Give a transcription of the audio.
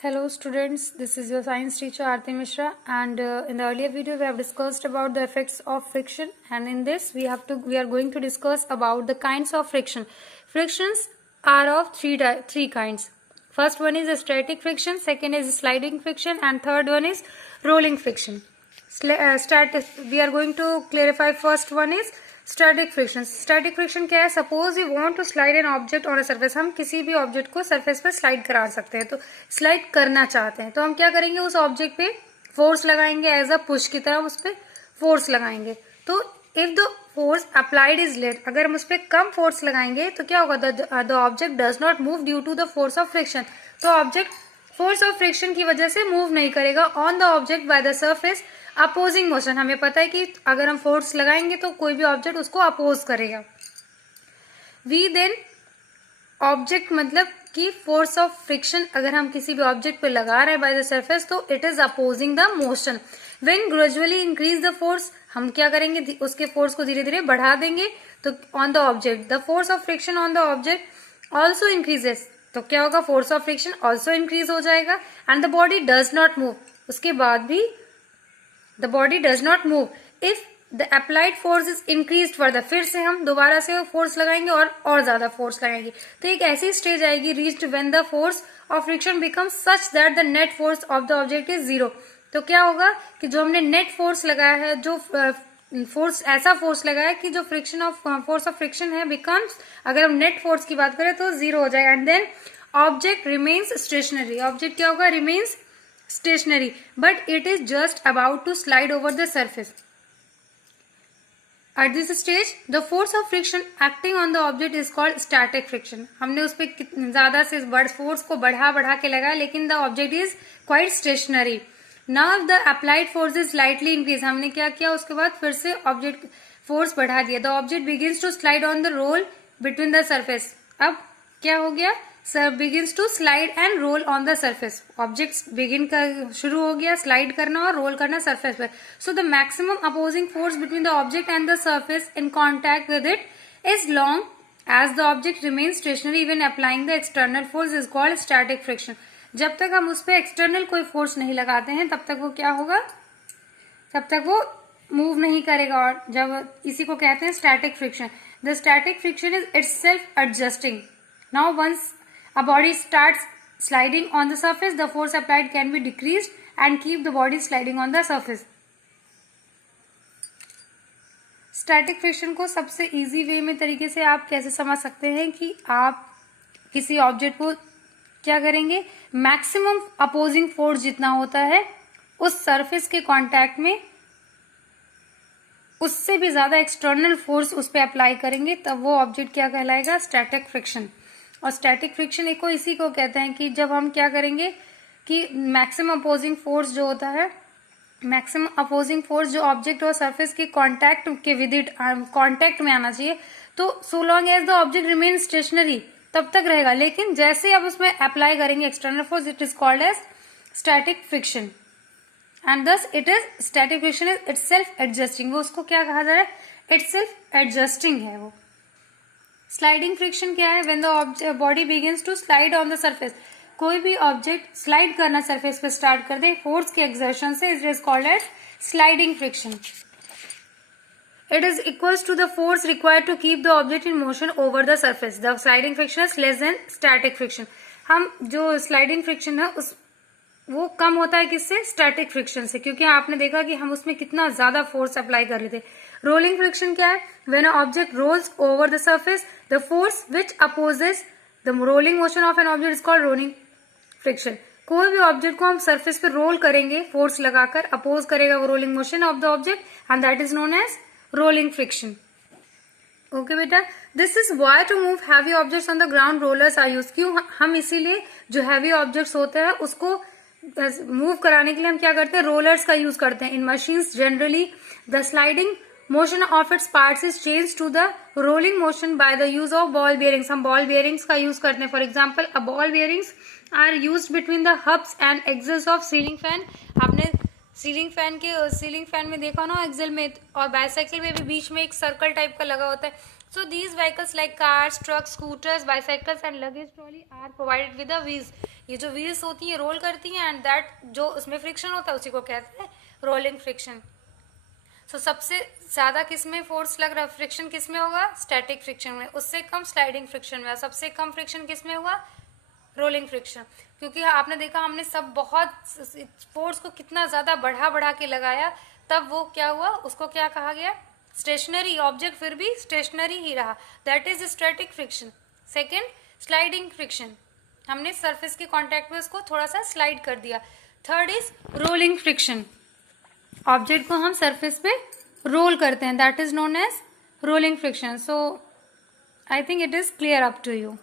Hello students, this is your science teacher Aarti Mishra, and in the earlier video we have discussed about the effects of friction, and in this we are going to discuss about the kinds of friction. Frictions are of three kinds. First one is static friction, second is sliding friction, and third one is rolling friction. We are going to clarify. First one is static friction. Static friction क्या है? Suppose you want to slide an object on a surface. हम किसी भी object को surface पर slide करा सकते हैं. तो स्लाइड करना चाहते हैं तो हम क्या करेंगे, उस ऑब्जेक्ट पे फोर्स लगाएंगे, एज अ पुश की तरह उस पर फोर्स लगाएंगे. तो if the force applied is less, अगर हम उस पर कम फोर्स लगाएंगे तो क्या होगा, the object does not move due to the force of friction. तो ऑब्जेक्ट फोर्स ऑफ फ्रिक्शन की वजह से मूव नहीं करेगा on the object by the surface opposing motion. हमें पता है कि अगर हम फोर्स लगाएंगे तो कोई भी ऑब्जेक्ट उसको अपोज करेगा. वी देन ऑब्जेक्ट मतलब कि फोर्स ऑफ फ्रिक्शन अगर हम किसी भी ऑब्जेक्ट पे लगा रहे हैं बाय द सरफेस तो it is opposing the motion. When gradually increase the force, हम क्या करेंगे, उसके फोर्स को धीरे धीरे बढ़ा देंगे. तो on the object the force of friction on the object also increases. तो क्या होगा, force of friction also increase हो जाएगा. And the body does not move. उसके बाद भी the body does not move if the applied force is increase further. फिर से हम दोबारा से फोर्स लगाएंगे और ज्यादा फोर्स लगाएंगे. तो एक ऐसी स्टेज आएगी reached when the force of friction becomes such that the net force of the object is zero. तो क्या होगा कि जो हमने नेट फोर्स लगाया है, जो फोर्स ऐसा फोर्स लगाया कि जो friction of force of friction है बिकम्स, अगर हम नेट फोर्स की बात करें तो जीरो हो जाएगा. And then object remains stationary. Object क्या होगा, remains stationary, but it is just about to slide over the surface. At this stage, the force of friction acting on the object is called static friction. हमने उस पर ज्यादा से force को बढ़ा के लगाया, लेकिन the object is quite stationary. Now the applied force is slightly increased. हमने क्या किया, उसके बाद फिर से ऑब्जेक्ट फोर्स बढ़ा दिया. The object begins to slide on the roll between the surface. अब क्या हो गया, begins to slide and roll on the surface. Objects begin कर शुरू हो गया स्लाइड करना और रोल करना सरफेस पर. So the maximum opposing force between the object and the surface in contact with it is long as the object remains stationary when applying the external force is called static friction. जब तक हम उस पर external कोई force नहीं लगाते हैं तब तक वो क्या होगा, तब तक वो मूव नहीं करेगा. और जब इसी को कहते हैं static friction. The static friction is itself adjusting. Now once a body starts sliding on the surface, the force applied can be decreased and keep the body sliding on the surface. Static friction को सबसे easy way में तरीके से आप कैसे समझ सकते हैं कि आप किसी ऑब्जेक्ट को क्या करेंगे, मैक्सिमम अपोजिंग फोर्स जितना होता है उस सरफेस के कांटेक्ट में उससे भी ज्यादा एक्सटर्नल फोर्स उस पर अप्लाई करेंगे, तब वो ऑब्जेक्ट क्या कहलाएगा, स्टैटिक फ्रिक्शन. और स्टैटिक फ्रिक्शन को इसी को कहते हैं कि जब हम क्या करेंगे कि मैक्सिमम अपोजिंग फोर्स जो होता है, मैक्सिमम अपोजिंग फोर्स जो ऑब्जेक्ट और सरफेस के कांटेक्ट के विद इट कांटेक्ट में आना चाहिए. तो so long as the object remain stationary तब तक रहेगा, लेकिन जैसे अब उसमें अप्लाई करेंगे external force, it is called as static friction. And thus it is static friction is itself adjusting. वो उसको क्या कहा जा रहा है, इटसेल्फ एडजस्टिंग है वो. स्लाइडिंग फ्रिक्शन क्या है, when the body begins to slide on the surface. कोई भी ऑब्जेक्ट स्लाइड करना सरफेस पे स्टार्ट कर दे फोर्स के एक्सर्शन से, it is called as sliding friction. It is equals to the force required to keep the object in motion over the surface. The sliding friction is less than static friction. हम जो sliding friction है उस वो कम होता है किससे, static friction से, क्योंकि आपने देखा कि हम उसमें कितना ज्यादा फोर्स अप्लाई कर रहे थे. रोलिंग फ्रिक्शन क्या है, when a object rolls over the surface the force which opposes the rolling motion of an object is called rolling friction. कोई भी ऑब्जेक्ट को हम सरफेस पे रोल करेंगे फोर्स लगाकर, अपोज करेगा वो rolling motion of the object and that is known as rolling friction. Okay बेटा, this is why to move heavy objects on the ground rollers are use. क्यों, हम इसीलिए जो हैवी ऑब्जेक्ट्स होते हैं उसको मूव कराने के लिए हम क्या करते हैं, रोलर्स का यूज करते हैं. In machines generally the sliding motion of its parts is change to the rolling motion by the use of ball bearings. हम बॉल बेयरिंग्स का यूज करते हैं. For example a ball bearings are use between the hubs and axles of ceiling fan. आपने ceiling fan में देखा ना Excel में, और बाइसाइकिल में भी बीच में एक सर्कल टाइप का लगा होता है. So these vehicles like cars, trucks, scooters, bicycles and luggage trolley are provided with the wheels. ये जो व्हील्स होती हैं रोल करती हैं, एंड दैट जो उसमें फ्रिक्शन होता है उसी को कहते हैं रोलिंग फ्रिक्शन। सो सबसे ज्यादा किस में फोर्स लग रहा है, फ्रिक्शन किस में होगा, स्टैटिक फ्रिक्शन में, उससे कम स्लाइडिंग फ्रिक्शन में, सबसे कम फ्रिक्शन किस में हुआ, रोलिंग फ्रिक्शन। क्योंकि आपने देखा हमने सब बहुत फोर्स को कितना ज्यादा बढ़ा बढ़ा के लगाया, तब वो क्या हुआ, उसको क्या कहा गया, स्टेशनरी ऑब्जेक्ट फिर भी स्टेशनरी ही रहा, that is static friction. Second sliding friction, हमने सरफेस के कांटेक्ट में उसको थोड़ा सा स्लाइड कर दिया। Third is rolling friction, object को हम सरफेस पे रोल करते हैं, that is known as rolling friction. So I think it is clear up to you.